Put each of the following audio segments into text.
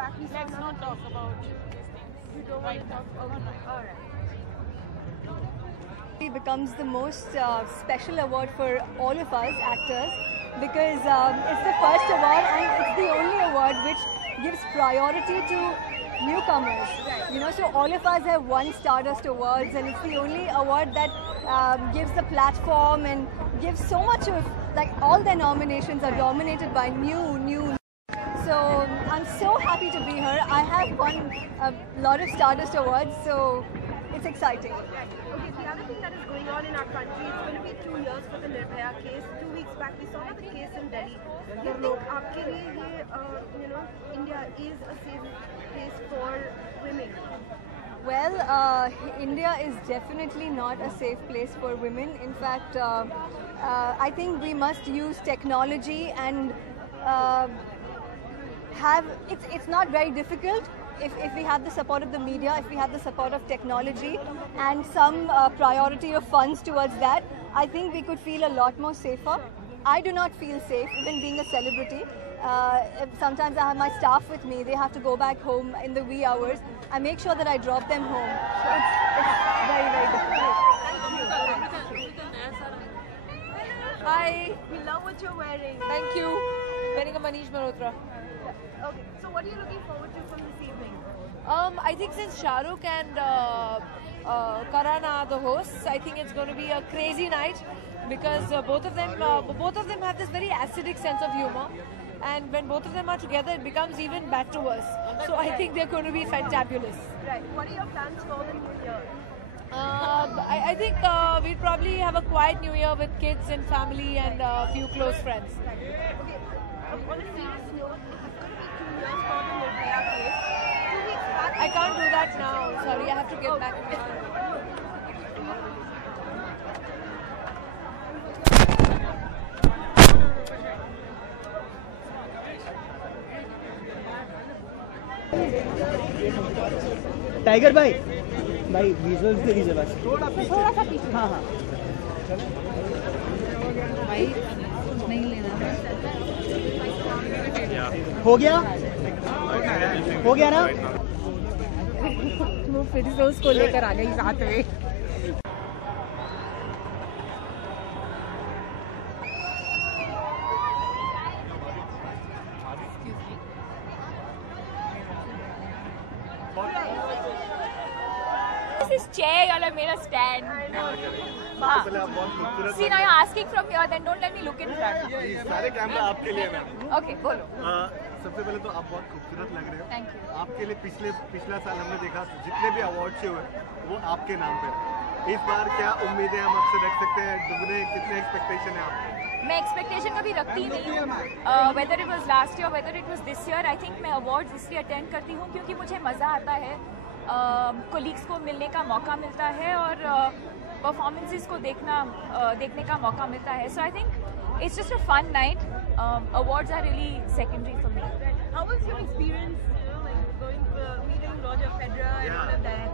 back we saw. Let's not talk about these things. You don't want to talk about it? Alright. It becomes the most special award for all of us actors because it's the first award and it's the only award which gives priority to newcomers. You know, so all of us have won Stardust Awards and it's the only award that gives the platform and gives so much of, like, all the nominations are dominated by new. So I'm so happy to be here. I have won a lot of Stardust Awards, so it's exciting. Okay, the other thing that is going on in our country, it's going to be 2 years for the Nirbhaya case. 2 weeks back we saw the case in Delhi. Do you think आपके लिए ये India is a safe place for women? Well, India is definitely not a safe place for women. In fact, I think we must use technology and it's not very difficult if we have the support of the media, if we have the support of technology and some priority of funds towards that, I think we could feel a lot more safer. I do not feel safe, even being a celebrity. Sometimes I have my staff with me, they have to go back home in the wee hours. I make sure that I drop them home. It's very, very difficult. Hi. We love what you're wearing. Thank you. Wearing a Manish Malhotra. Okay, so what are you looking forward to from this evening? I think since Shah Rukh and Karan are the hosts, I think it's going to be a crazy night because both of them have this very acidic sense of humor, and when both of them are together, it becomes even bad to worse. So I think they're going to be fantabulous. Right. What are your plans for the new year? I think we'll probably have a quiet New Year with kids and family and a few close friends. Okay. On a serious note, it's going to be 2 years for the Nirbhaya case. 2 weeks back. I can't do that now. Sorry, I have to get back to you. Tiger भाई visuals दे दीजिए बस थोड़ा सा पीछे हाँ भाई नहीं लेना हो गया ना वो फिर से उसको लेकर आ गई साथ में This chair y'all have made a stand. See, now you're asking from here, then don't let me look in front. सारे कैमरा आपके लिए मैम। Okay, बोलो. सबसे पहले तो आप बहुत खूबसूरत लग रहे हो। Thank you. आपके लिए पिछला साल हमने देखा जितने भी अवार्ड हुए वो आपके नाम पे। इस बार क्या उम्मीदें हम आपसे रख सकते हैं? दुगने कितने एक्सपेक्टेशन है आपको? मैं एक्सपेक्टेशन कभी रखती नहीं हूँ. Whether it was last year, whether it was this year, I think मैं अवार्ड्स इसलिए अटेंड करती हूँ क्योंकि मुझे मज़ा आता है. कोलीग्स को मिलने का मौका मिलता है और परफॉर्मेंसेस को देखने का मौका मिलता है. So I think it's just a fun night. Awards are really secondary for me. How was your experience, like going meeting Roger Federer and all of that?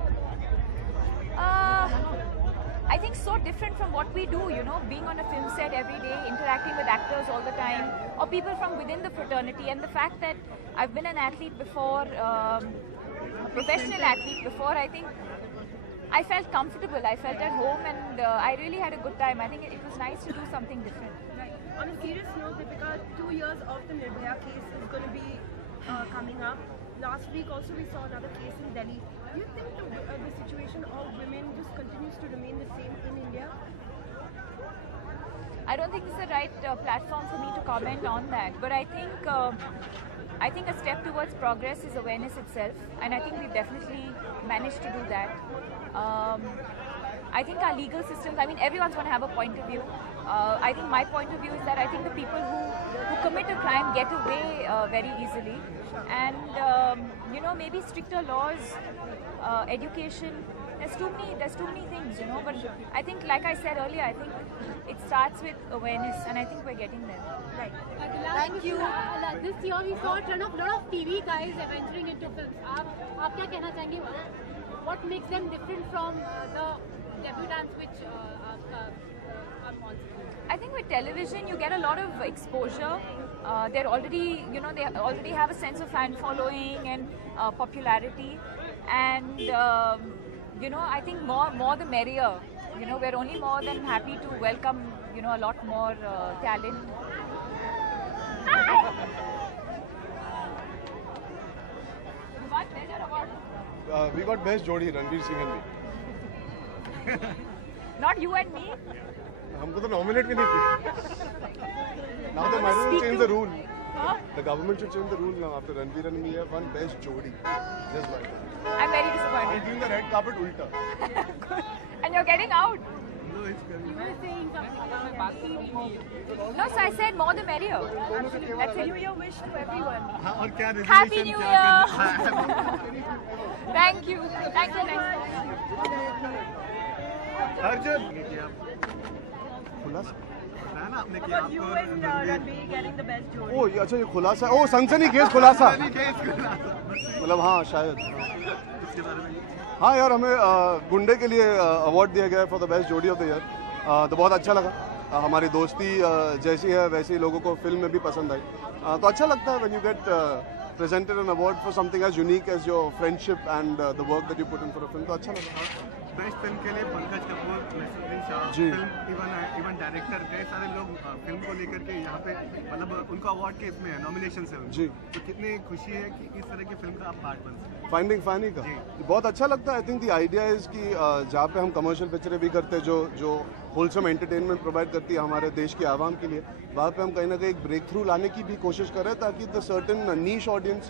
I think so different from what we do, being on a film set every day, interacting with actors all the time, or people from within the fraternity, and the fact that I've been an athlete before, a professional athlete before, I think I felt comfortable, I felt at home, and I really had a good time. I think it was nice to do something different. Right. On a serious note, because 2 years of the Nirbhaya case is going to be coming up. Last week also we saw another case in Delhi. Do you think the situation of women just continues to remain the same in India? I don't think it's the right platform for me to comment on that, but I think a step towards progress is awareness itself, and I think we've definitely managed to do that. I think our legal systems, everyone's going to have a point of view. I think my point of view is that I think the people who commit a crime get away very easily, and maybe stricter laws, education. There's too many things, but I think, like I said earlier, I think it starts with awareness, and I think we're getting there. Right. Thank you. This year we saw a lot of TV guys venturing into films. आप क्या कहना चाहेंगे? What makes them different from the debutants which I think with television you get a lot of exposure. They're already, they already have a sense of fan following and popularity, and I think more the merrier. We're only more than happy to welcome, a lot more talent. We got best Jodi, Ranveer Singh and me. Not you and me. हमको तो nominate भी नहीं किया. Now they might as well change the rule. The government should change the rule now. After Ranveer and me have won best Jodi. Just like that. I'm very disappointed. I'm doing the red carpet ulta. And you're getting out. You were saying something. No, so I said more the merrier. That's it. New Year wish to everyone. हाँ, और क्या Happy resolution New क्या Year. करना? Thank you. Thank you. Arjun खुलासा? है ना आपने किया But you आपको and Ranveer getting the best Jodi. ओ ये अच्छा ये खुलासा. ओ सनसनी केस खुलासा. इसके मतलब हाँ शायद. बारे में हाँ यार हमें गुंडे के लिए अवार्ड दिया गया है फॉर द बेस्ट जोड़ी ऑफ द ईयर. तो बहुत अच्छा लगा. हमारी दोस्ती जैसी है वैसे ही लोगों को फिल्म में भी पसंद आई. तो अच्छा लगता है when you get presented an award for something as unique as your friendship and the work that you put in for a film. तो अच्छा लगा. बेस्ट फिल्म के लिए पंकज कपूर, नसीरुद्दीन शाह, जी. फिल्म इवन डायरेक्टर कई सारे लोग फिल्म को लेकर के यहाँ पे मतलब उनको अवार्ड के इसमें नॉमिनेशन है जी. तो कितनी खुशी है कि इस तरह की फिल्म का आप पार्ट बन सकते हैं. फाइंडिंग फैनी का बहुत अच्छा लगता है. I think the idea is कि जहाँ पे हम कमर्शियल पिक्चरें भी करते हैं जो होलसम एंटरटेनमेंट प्रोवाइड करती है हमारे देश की आवाम के लिए, वहाँ पे हम कहीं ना कहीं एक ब्रेक थ्रू लाने की भी कोशिश कर रहे हैं ताकि द सर्टेन नीश ऑडियंस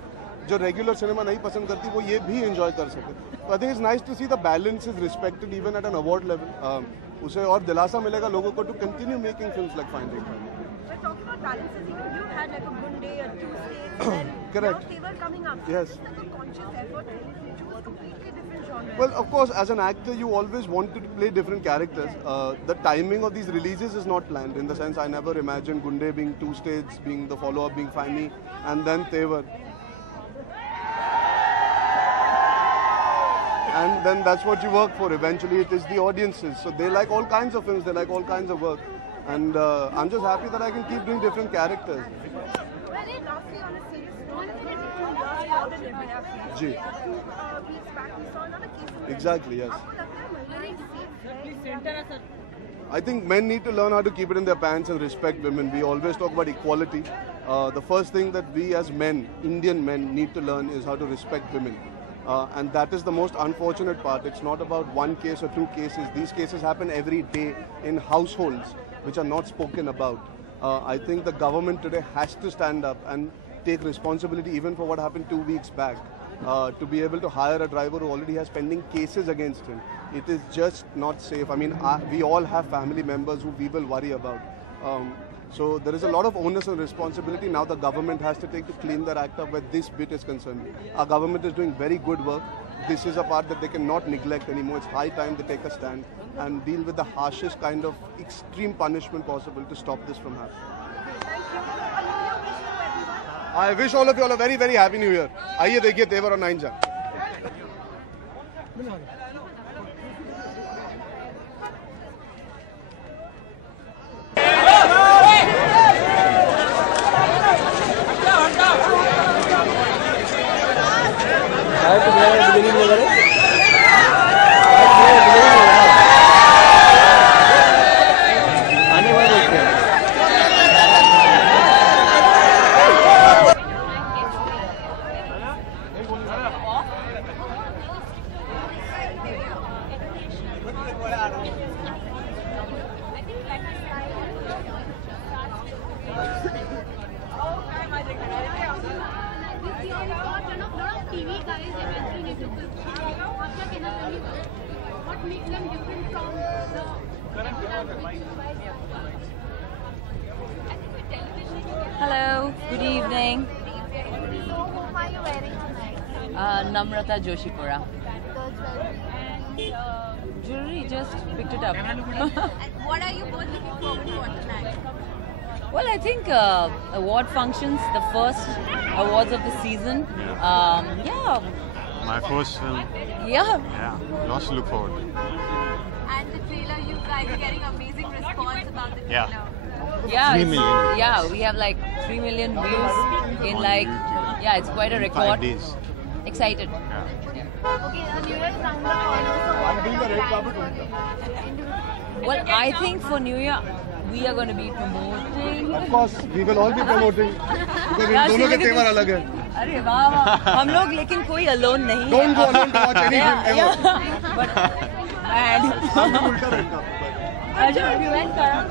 जो रेगुलर सिनेमा नहीं पसंद करती वो ये भी एंजॉय कर सके. तो I think it's nice to see the balance is respected even at an award level. उसे और दिलासा मिलेगा लोगों को to continue making films like Finding Fanny. We're talking about balances. Even you had like a Gunde, a Tuesday, and Correct. now they were coming up. Yes. It's like a conscious effort to choose completely different genres. Well, of course, as an actor, you always wanted to play different characters. The timing of these releases is not planned. In the sense, I never imagined Gunde being two states, being the follow-up, being Fani, and then Tevar. And then that's what you work for. Eventually, it is the audiences. So they like all kinds of films. They like all kinds of work. And I'm just happy that I can keep doing different characters. Well, lastly, on a serious note, last year the Nirbhaya case. जी. 2 weeks back, we saw another case in Delhi. Exactly, yes. आपको लगता है महिलाएं safe है? I think men need to learn how to keep it in their pants and respect women. We always talk about equality. The first thing that we as men, Indian men, need to learn is how to respect women. And that is the most unfortunate part. It's not about one case or 2 cases. These cases happen every day in households which are not spoken about. I think the government today has to stand up and take responsibility even for what happened 2 weeks back. To be able to hire a driver who already has pending cases against him. It is just not safe. I mean, we all have family members who we will worry about. So there is a lot of onus and responsibility now the government has to take to clean their act up where this bit is concerned. Our government is doing very good work. This is a part that they cannot neglect anymore. It's high time they take a stand and deal with the harshest kind of extreme punishment possible to stop this from happening. Thank you. A New Year wish to everyone. I wish all of you all a very very happy new year. आइए देखिए तेवर और 9 जान. This year we saw a lot of TV guys venturing into film. आप क्या कहना चाहेंगे? What makes them different from the Hello, good evening. So whom are you wearing tonight? Namrata Joshipura. And Jewelry, just picked it up. what are you both looking forward to tonight? Well, I think award functions, the first awards of the season. Yeah. My first film. Yeah. Yeah, lots to look forward to. And the trailer, you guys are getting amazing response about the Yeah. trailer. Yeah, 3 it's- million. yeah, we have like 3 million views in like, yeah, it's quite a record. 5 days. Excited. Okay, New Year is around the corner, so what are your plans for the individual? Well, I think for New Year, we are going to be promoting. Of course, we will all be promoting. Because Yeah, दोनों के see, तेवर अलग है. अरे वाह वाह, हम लोग लेकिन कोई alone नहीं है. Don't go alone to watch any film ever. But, and उल्टा रहता है. Arjun, have you went, Karan?